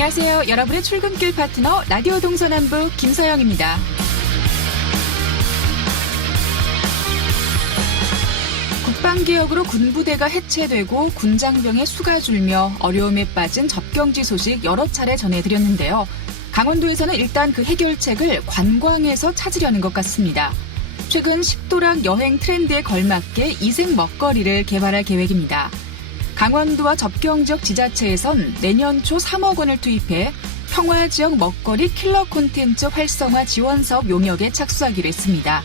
안녕하세요. 여러분의 출근길 파트너 라디오 동서남북 김서영입니다. 국방개혁으로 군부대가 해체되고 군장병의 수가 줄며 어려움에 빠진 접경지 소식 여러 차례 전해드렸는데요. 강원도에서는 일단 그 해결책을 관광에서 찾으려는 것 같습니다. 최근 식도락 여행 트렌드에 걸맞게 이색 먹거리를 개발할 계획입니다. 강원도와 접경지역 지자체에선 내년 초 3억 원을 투입해 평화지역 먹거리 킬러 콘텐츠 활성화 지원 사업 용역에 착수하기로 했습니다.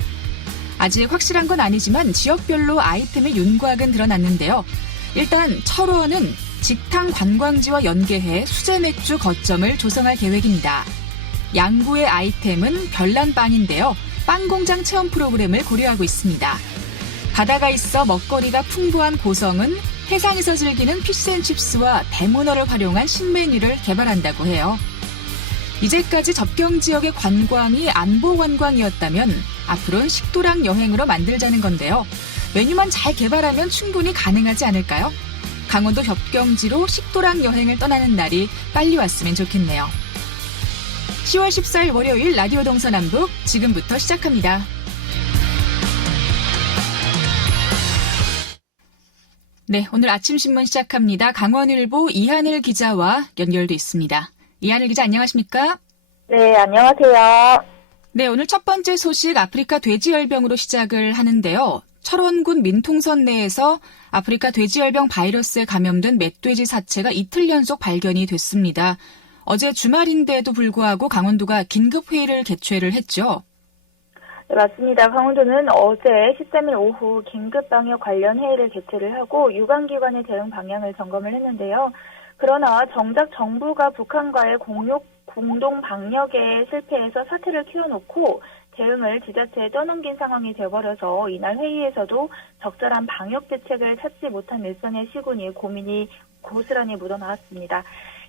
아직 확실한 건 아니지만 지역별로 아이템의 윤곽은 드러났는데요. 일단 철원은 직탕 관광지와 연계해 수제맥주 거점을 조성할 계획입니다. 양구의 아이템은 별난빵인데요. 빵공장 체험 프로그램을 고려하고 있습니다. 바다가 있어 먹거리가 풍부한 고성은 해상에서 즐기는 피쉬앤칩스와 대문어를 활용한 신메뉴를 개발한다고 해요. 이제까지 접경 지역의 관광이 안보 관광이었다면 앞으로는 식도락 여행으로 만들자는 건데요. 메뉴만 잘 개발하면 충분히 가능하지 않을까요? 강원도 접경지로 식도락 여행을 떠나는 날이 빨리 왔으면 좋겠네요. 10월 14일 월요일 라디오 동서남북 지금부터 시작합니다. 네, 오늘 아침 신문 시작합니다. 강원일보 이하늘 기자와 연결돼 있습니다. 이하늘 기자 안녕하십니까? 네, 안녕하세요. 네, 오늘 첫 번째 소식 아프리카 돼지열병으로 시작을 하는데요. 철원군 민통선 내에서 아프리카 돼지열병 바이러스에 감염된 멧돼지 사체가 이틀 연속 발견이 됐습니다. 어제 주말인데도 불구하고 강원도가 긴급회의를 개최를 했죠. 네, 맞습니다. 강원도는 어제 13일 오후 긴급방역 관련 회의를 개최를 하고 유관기관의 대응 방향을 점검을 했는데요. 그러나 정작 정부가 북한과의 공동 방역에 실패해서 사태를 키워놓고 대응을 지자체에 떠넘긴 상황이 되어버려서 이날 회의에서도 적절한 방역 대책을 찾지 못한 일선의 시군이 고민이 고스란히 묻어나왔습니다.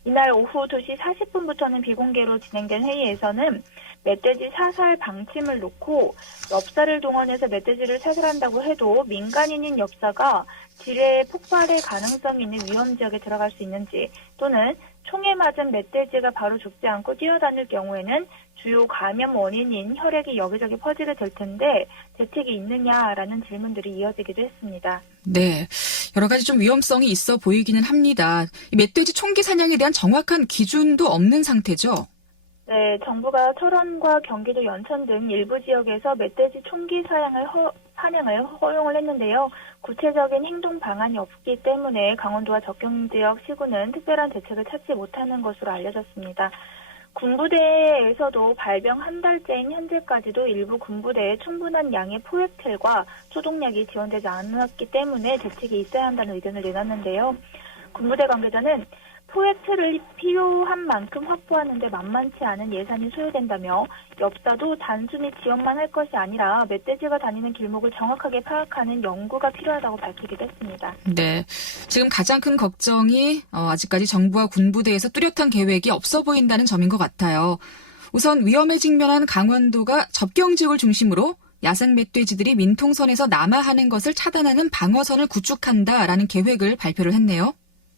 이날 오후 2시 40분부터는 비공개로 진행된 회의에서는 멧돼지 사살 방침을 놓고 엽사를 동원해서 멧돼지를 사살한다고 해도 민간인인 엽사가 지뢰 폭발의 가능성이 있는 위험 지역에 들어갈 수 있는지 또는 총에 맞은 멧돼지가 바로 죽지 않고 뛰어다닐 경우에는 주요 감염 원인인 혈액이 여기저기 퍼지게 될 텐데 대책이 있느냐라는 질문들이 이어지기도 했습니다. 네, 여러 가지 좀 위험성이 있어 보이기는 합니다. 이 멧돼지 총기 사냥에 대한 정확한 기준도 없는 상태죠? 네, 정부가 철원과 경기도 연천 등 일부 지역에서 멧돼지 총기 사냥을 허용을 했는데요. 구체적인 행동 방안이 없기 때문에 강원도와 접경지역 시군은 특별한 대책을 찾지 못하는 것으로 알려졌습니다. 군부대에서도 발병 한 달째인 현재까지도 일부 군부대에 충분한 양의 포획틀과 소독약이 지원되지 않았기 때문에 대책이 있어야 한다는 의견을 내놨는데요. 군부대 관계자는 포획틀을 필요한 만큼 확보하는 데 만만치 않은 예산이 소요된다며 엽사도 단순히 지원만 할 것이 아니라 멧돼지가 다니는 길목을 정확하게 파악하는 연구가 필요하다고 밝히기도 했습니다. 네, 지금 가장 큰 걱정이 아직까지 정부와 군부대에서 뚜렷한 계획이 없어 보인다는 점인 것 같아요. 우선 위험에 직면한 강원도가 접경지역을 중심으로 야생 멧돼지들이 민통선에서 남하하는 것을 차단하는 방어선을 구축한다라는 계획을 발표를 했네요.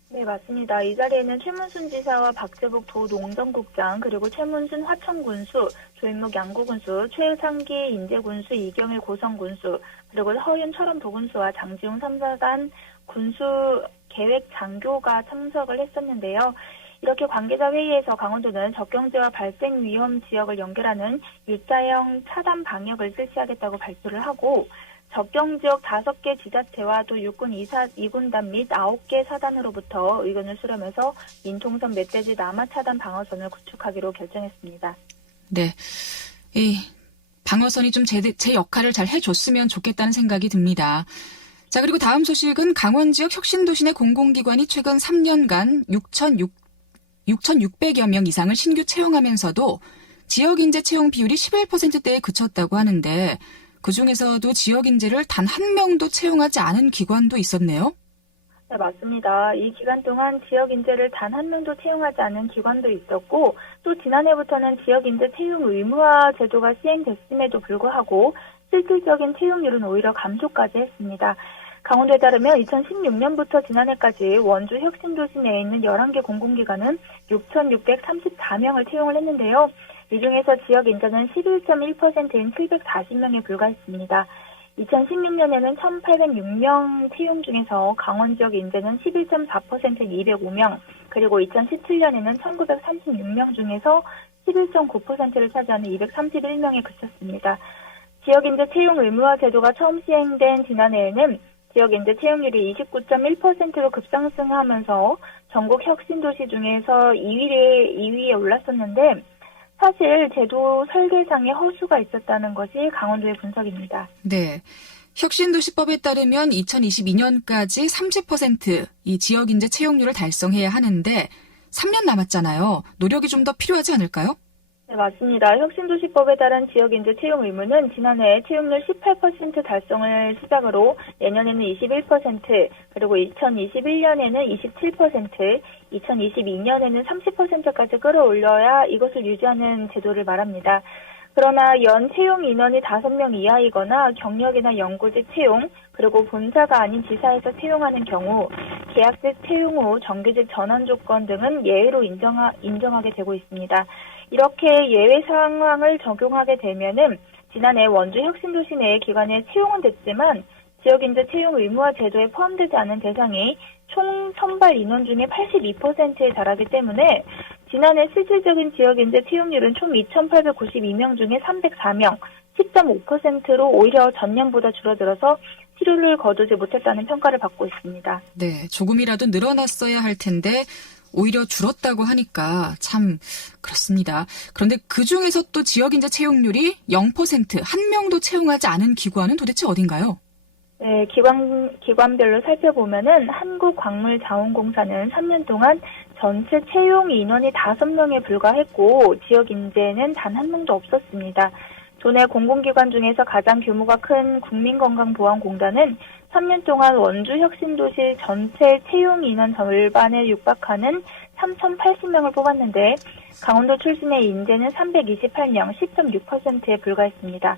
네, 맞습니다. 이 자리에는 최문순 지사와 박재복 도농정국장, 그리고 최문순 화천군수, 조인묵 양구군수, 최상기 인제군수, 이경일 고성군수, 그리고 허윤 철원부군수와 장지훈 3사단 군수 계획 장교가 참석을 했었는데요. 이렇게 관계자 회의에서 강원도는 접경지와 발생 위험 지역을 연결하는 U자형 차단 방역을 실시하겠다고 발표를 하고 접경지역 5개 지자체와 또 육군 2군단 및 9개 사단으로부터 의견을 수렴해서 민통선 멧돼지 남하 차단 방어선을 구축하기로 결정했습니다. 네, 이 방어선이 좀 제 역할을 잘 해줬으면 좋겠다는 생각이 듭니다. 자, 그리고 다음 소식은 강원 지역 혁신도시 내 공공기관이 최근 3년간 6,600여 명 이상을 신규 채용하면서도 지역인재 채용 비율이 11%대에 그쳤다고 하는데 그중에서도 지역인재를 단 한 명도 채용하지 않은 기관도 있었네요. 네, 맞습니다. 이 기간 동안 지역인재를 단 한 명도 채용하지 않은 기관도 있었고 또 지난해부터는 지역인재 채용 의무화 제도가 시행됐음에도 불구하고 실질적인 채용률은 오히려 감소까지 했습니다. 강원도에 따르면 2016년부터 지난해까지 원주 혁신도시 내에 있는 11개 공공기관은 6,634명을 채용을 했는데요. 이 중에서 지역 인재는 11.1%인 740명에 불과했습니다. 2016년에는 1,806명 채용 중에서 강원 지역 인재는 11.4%인 205명, 그리고 2017년에는 1,936명 중에서 11.9%를 차지하는 231명에 그쳤습니다. 지역인재 채용 의무화 제도가 처음 시행된 지난해에는 지역인재 채용률이 29.1%로 급상승하면서 전국 혁신도시 중에서 2위에 올랐었는데 사실 제도 설계상에 허수가 있었다는 것이 강원도의 분석입니다. 네. 혁신도시법에 따르면 2022년까지 30% 이 지역인재 채용률을 달성해야 하는데 3년 남았잖아요. 노력이 좀 더 필요하지 않을까요? 네, 맞습니다. 혁신도시법에 따른 지역인재 채용 의무는 지난해 채용률 18% 달성을 시작으로 내년에는 21%, 그리고 2021년에는 27%, 2022년에는 30%까지 끌어올려야 이것을 유지하는 제도를 말합니다. 그러나 연 채용 인원이 5명 이하이거나 경력이나 연구직 채용, 그리고 본사가 아닌 지사에서 채용하는 경우 계약직 채용 후 정규직 전환 조건 등은 예외로 인정하게 되고 있습니다. 이렇게 예외 상황을 적용하게 되면은 지난해 원주 혁신도시 내 기관에 채용은 됐지만 지역인재 채용 의무화 제도에 포함되지 않은 대상이 총 선발 인원 중에 82%에 달하기 때문에 지난해 실질적인 지역인재 채용률은 총 2,892명 중에 304명, 10.5%로 오히려 전년보다 줄어들어서 실효를 거두지 못했다는 평가를 받고 있습니다. 네, 조금이라도 늘어났어야 할 텐데 오히려 줄었다고 하니까 참 그렇습니다. 그런데 그중에서 또 지역인재 채용률이 0%, 한 명도 채용하지 않은 기관은 도대체 어딘가요? 네, 기관별로 살펴보면은 한국광물자원공사는 3년 동안 전체 채용 인원이 5명에 불과했고 지역 인재는 단 한 명도 없었습니다. 도내 공공기관 중에서 가장 규모가 큰 국민건강보험공단은 3년 동안 원주 혁신도시 전체 채용 인원 절반에 육박하는 3,080명을 뽑았는데 강원도 출신의 인재는 328명, 10.6%에 불과했습니다.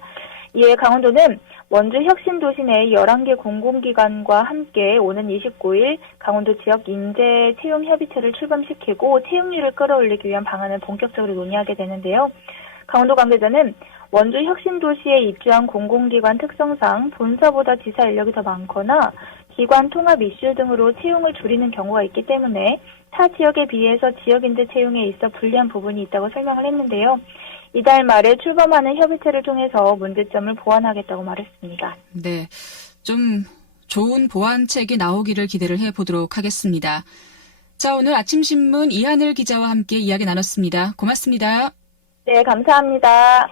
이에 강원도는 원주 혁신도시 내 11개 공공기관과 함께 오는 29일 강원도 지역 인재 채용 협의체를 출범시키고 채용률을 끌어올리기 위한 방안을 본격적으로 논의하게 되는데요. 강원도 관계자는 원주 혁신도시에 입주한 공공기관 특성상 본사보다 지사 인력이 더 많거나 기관 통합 이슈 등으로 채용을 줄이는 경우가 있기 때문에 타 지역에 비해서 지역인재 채용에 있어 불리한 부분이 있다고 설명을 했는데요. 이달 말에 출범하는 협의체를 통해서 문제점을 보완하겠다고 말했습니다. 네, 좀 좋은 보완책이 나오기를 기대를 해보도록 하겠습니다. 자, 오늘 아침신문 이하늘 기자와 함께 이야기 나눴습니다. 고맙습니다. 네, 감사합니다.